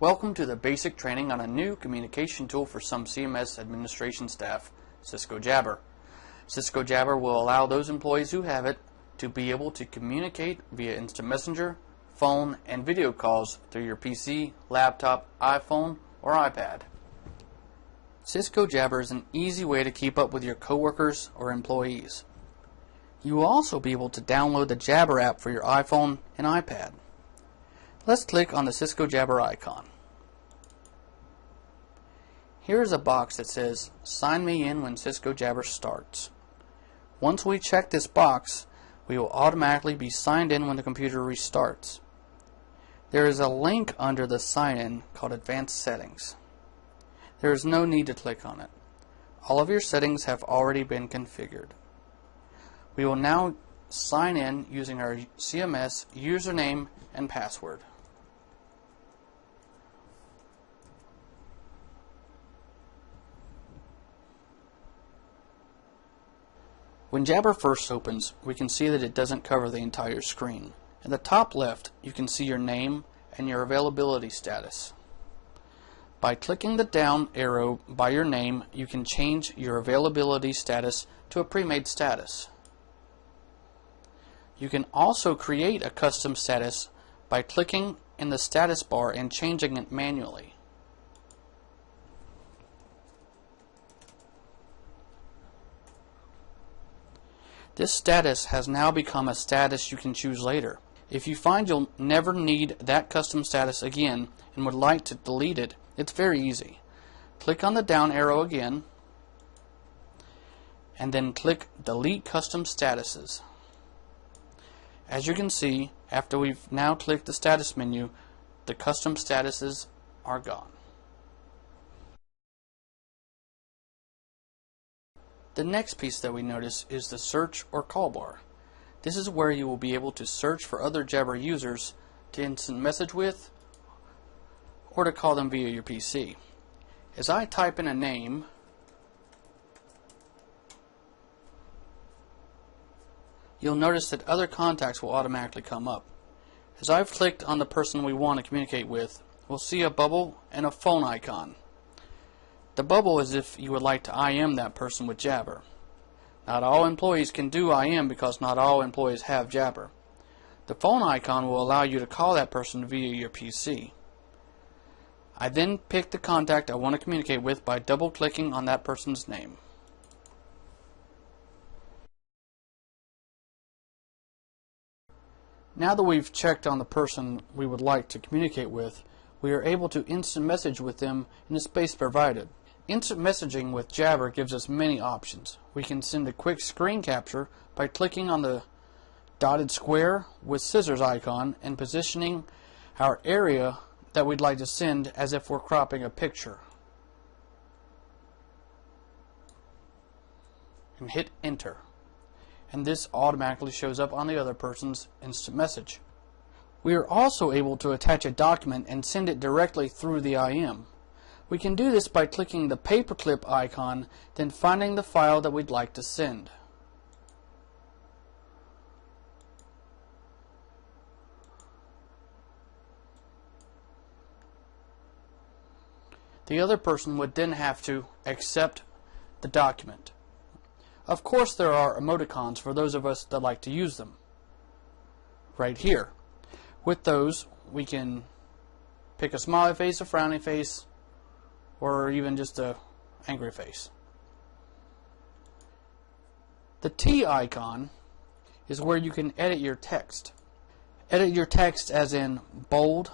Welcome to the basic training on a new communication tool for some CMS administration staff, Cisco Jabber. Cisco Jabber will allow those employees who have it to be able to communicate via instant messenger, phone, and video calls through your PC, laptop, iPhone, or iPad. Cisco Jabber is an easy way to keep up with your coworkers or employees. You will also be able to download the Jabber app for your iPhone and iPad. Let's click on the Cisco Jabber icon. Here is a box that says, "Sign me in when Cisco Jabber starts." Once we check this box, we will automatically be signed in when the computer restarts. There is a link under the sign-in called Advanced Settings. There is no need to click on it. All of your settings have already been configured. We will now sign in using our CMS username and password. When Jabber first opens, we can see that it doesn't cover the entire screen. In the top left, you can see your name and your availability status. By clicking the down arrow by your name, you can change your availability status to a pre-made status. You can also create a custom status by clicking in the status bar and changing it manually. This status has now become a status you can choose later. If you find you'll never need that custom status again and would like to delete it, it's very easy. Click on the down arrow again and then click Delete Custom Statuses. As you can see, after we've now clicked the status menu, the custom statuses are gone. The next piece that we notice is the search or call bar. This is where you will be able to search for other Jabber users to instant message with or to call them via your PC. As I type in a name, you'll notice that other contacts will automatically come up. As I've clicked on the person we want to communicate with, we'll see a bubble and a phone icon. The bubble is if you would like to IM that person with Jabber. Not all employees can do IM because not all employees have Jabber. The phone icon will allow you to call that person via your PC. I then pick the contact I want to communicate with by double-clicking on that person's name. Now that we've checked on the person we would like to communicate with, we are able to instant message with them in the space provided. Instant messaging with Jabber gives us many options. We can send a quick screen capture by clicking on the dotted square with scissors icon and positioning our area that we'd like to send as if we're cropping a picture. And hit enter. And this automatically shows up on the other person's instant message. We are also able to attach a document and send it directly through the IM. We can do this by clicking the paperclip icon, then finding the file that we'd like to send. The other person would then have to accept the document. Of course, there are emoticons for those of us that like to use them. Right here. With those, we can pick a smiley face, a frowny face, or even just a angry face. The T icon is where you can edit your text. Edit your text as in bold,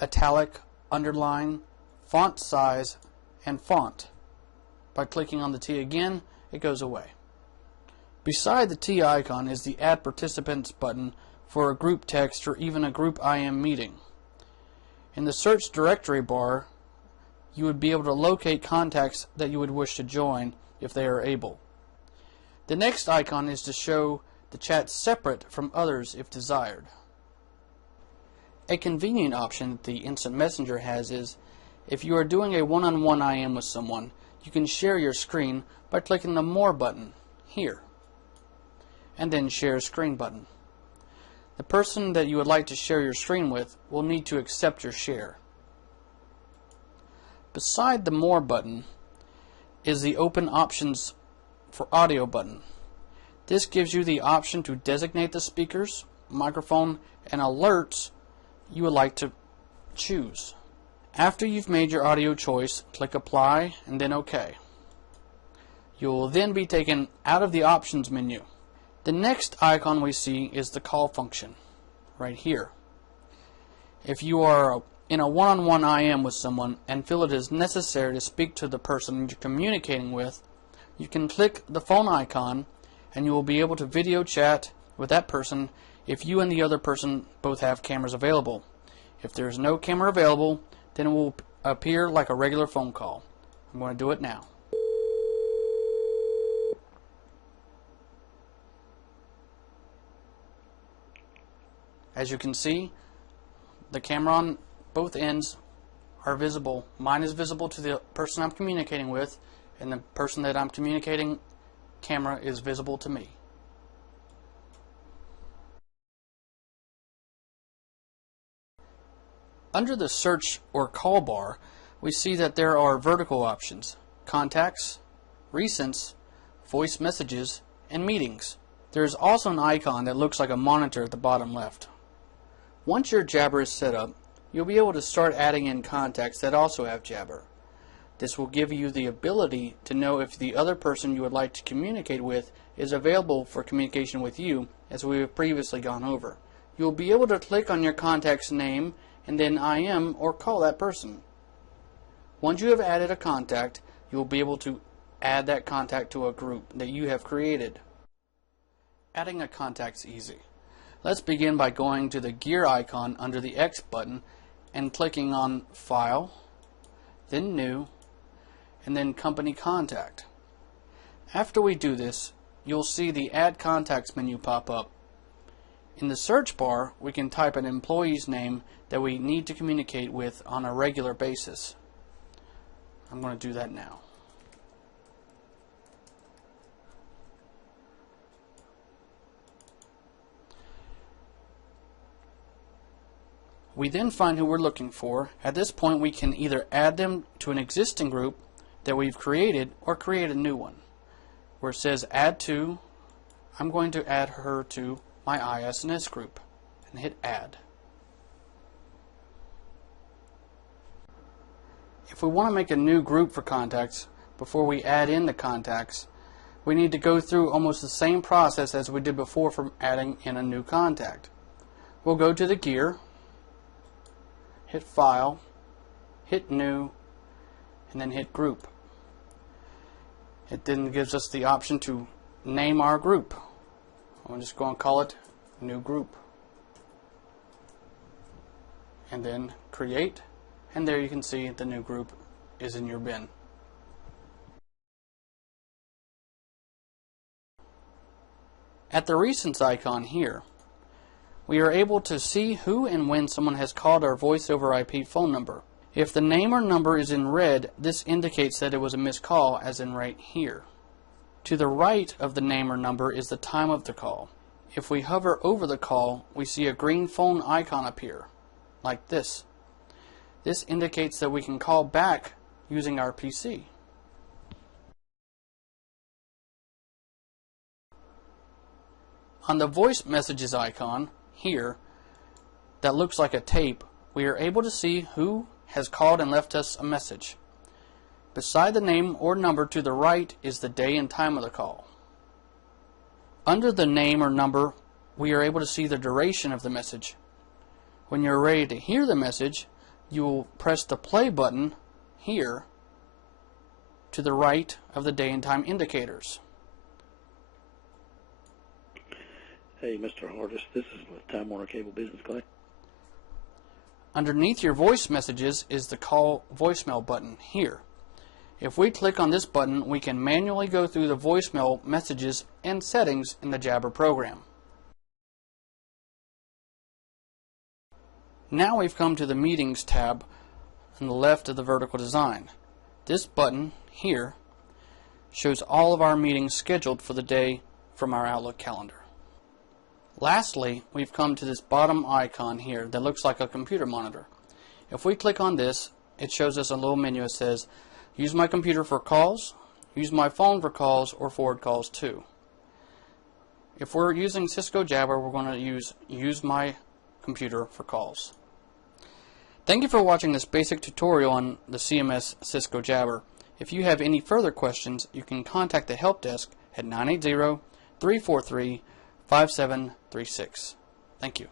italic, underline, font size, and font. By clicking on the T again, it goes away. Beside the T icon is the Add Participants button for a group text or even a group IM meeting. In the search directory bar, you would be able to locate contacts that you would wish to join if they are able. The next icon is to show the chat separate from others if desired. A convenient option that the Instant Messenger has is if you are doing a one-on-one IM with someone, you can share your screen by clicking the More button here and then Share Screen button. The person that you would like to share your screen with will need to accept your share. Beside the More button is the Open Options for Audio button. This gives you the option to designate the speakers, microphone, and alerts you would like to choose. After you've made your audio choice, click Apply and then OK. You will then be taken out of the Options menu. The next icon we see is the Call function, right here. If you are in a one-on-one IM with someone and feel it is necessary to speak to the person you're communicating with, you can click the phone icon and you will be able to video chat with that person if you and the other person both have cameras available. If there is no camera available, then it will appear like a regular phone call. I'm going to do it now. As you can see, the camera on both ends are visible. Mine is visible to the person I'm communicating with, and the person that I'm communicating camera is visible to me. Under the search or call bar, we see that there are vertical options: contacts, recents, voice messages, and meetings. There is also an icon that looks like a monitor at the bottom left. Once your Jabber is set up, you'll be able to start adding in contacts that also have Jabber. This will give you the ability to know if the other person you would like to communicate with is available for communication with you, as we have previously gone over. You'll be able to click on your contact's name and then IM or call that person. Once you have added a contact, you will be able to add that contact to a group that you have created. Adding a contact's easy. Let's begin by going to the gear icon under the X button and clicking on File, then New, and then Company Contact. After we do this, you'll see the Add Contacts menu pop up. In the search bar, we can type an employee's name that we need to communicate with on a regular basis. I'm going to do that now. We then find who we're looking for. At this point, we can either add them to an existing group that we've created or create a new one. Where it says Add To, I'm going to add her to my IS&S group and hit Add. If we want to make a new group for contacts before we add in the contacts, we need to go through almost the same process as we did before for adding in a new contact. We'll go to the gear, hit File, hit New, and then hit Group. It then gives us the option to name our group. I'm just going to call it New Group. And then Create, and there you can see the new group is in your bin. At the Recents icon here, we are able to see who and when someone has called our voice over IP phone number. If the name or number is in red, this indicates that it was a missed call, as in right here. To the right of the name or number is the time of the call. If we hover over the call, we see a green phone icon appear, like this. This indicates that we can call back using our PC. On the voice messages icon here that looks like a tape, we are able to see who has called and left us a message. Beside the name or number to the right is the day and time of the call. Under the name or number, we are able to see the duration of the message. When you're ready to hear the message, you will press the play button here to the right of the day and time indicators. Hey, Mr. Hardis, this is with Time Warner Cable Business Clay. Underneath your voice messages is the Call Voicemail button here. If we click on this button, we can manually go through the voicemail messages and settings in the Jabber program. Now we've come to the Meetings tab on the left of the vertical design. This button here shows all of our meetings scheduled for the day from our Outlook calendar. Lastly, we've come to this bottom icon here that looks like a computer monitor. If we click on this, it shows us a little menu that says, use my computer for calls, use my phone for calls, or forward calls to. If we're using Cisco Jabber, we're going to use my computer for calls. Thank you for watching this basic tutorial on the CMS Cisco Jabber. If you have any further questions, you can contact the help desk at 980-343-5736. Thank you.